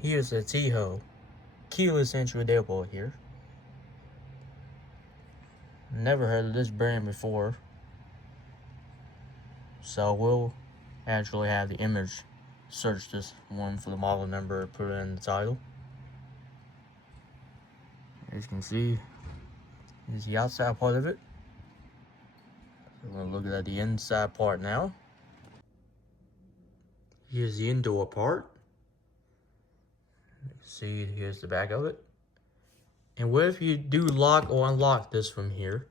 Here's a TEEHO keyless entry deadbolt here. Never heard of this brand before, so we'll actually have the image search this one for the model number, put it in the title. As you can see, here's the outside part of it. We're going to look at the inside part now. Here's the indoor part. See, here's the back of it. And what if you do lock or unlock this from here?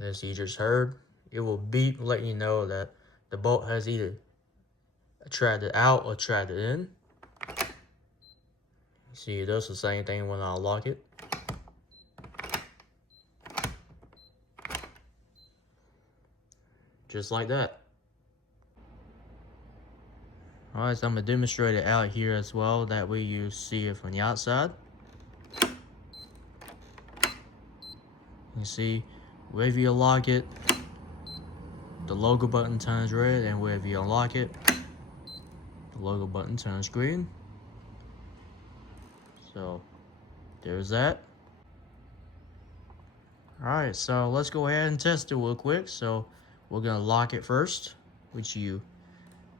As you just heard, it will beep letting you know that the bolt has either attracted out or attracted in. See, it does the same thing when I unlock it. Just like that. Alright, so I'm going to demonstrate it out here as well. That way you see it from the outside. You see, wherever you lock it, the logo button turns red, and wherever you unlock it, the logo button turns green. So, there's that. Alright, so let's go ahead and test it real quick. So, we're going to lock it first,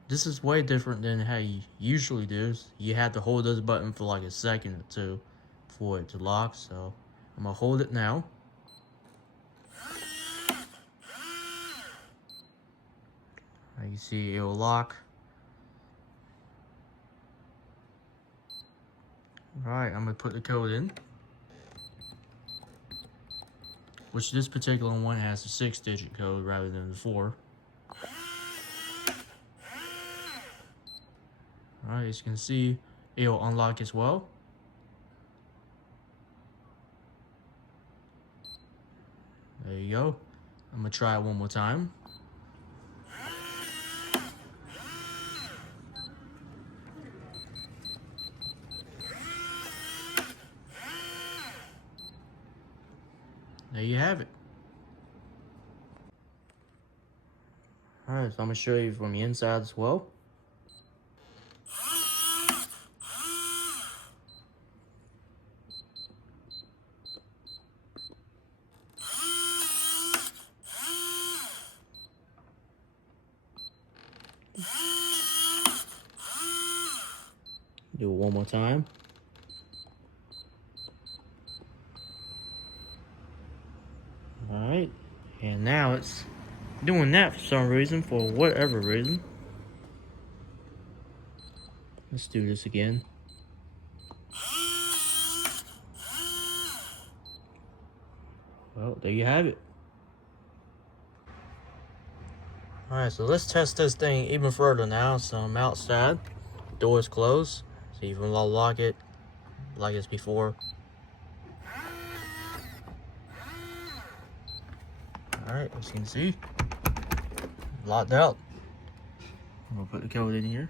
this is way different than how you usually do. You have to hold this button for like a second or two for it to lock. So I'm gonna hold it now. As you see, it will lock. Alright, I'm gonna put the code in. Which this particular one has a 6-digit code rather than the 4. Alright, as you can see, it will unlock as well. There you go. I'm gonna try it one more time. There you have it. Alright, so I'm gonna show you from the inside as well. Do it one more time. Alright, and now it's doing that for some reason, for whatever reason. Let's do this again. Well, there you have it. Alright, so let's test this thing even further now. So I'm outside, door is closed, so you can lock it like it's before. Alright, as you can see, locked out. I'm gonna put the code in here.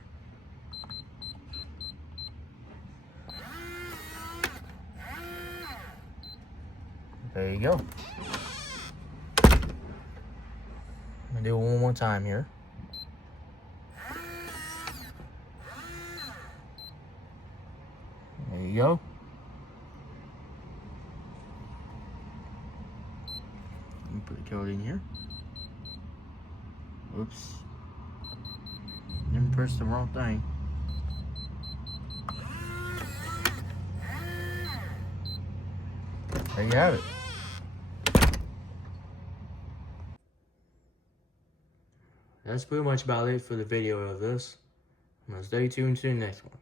There you go. I'm gonna do it one more time here. There you go. Let me put the code in here. Oops. Didn't press the wrong thing. There you have it. That's pretty much about it for the video of this. I'm gonna stay tuned to the next one.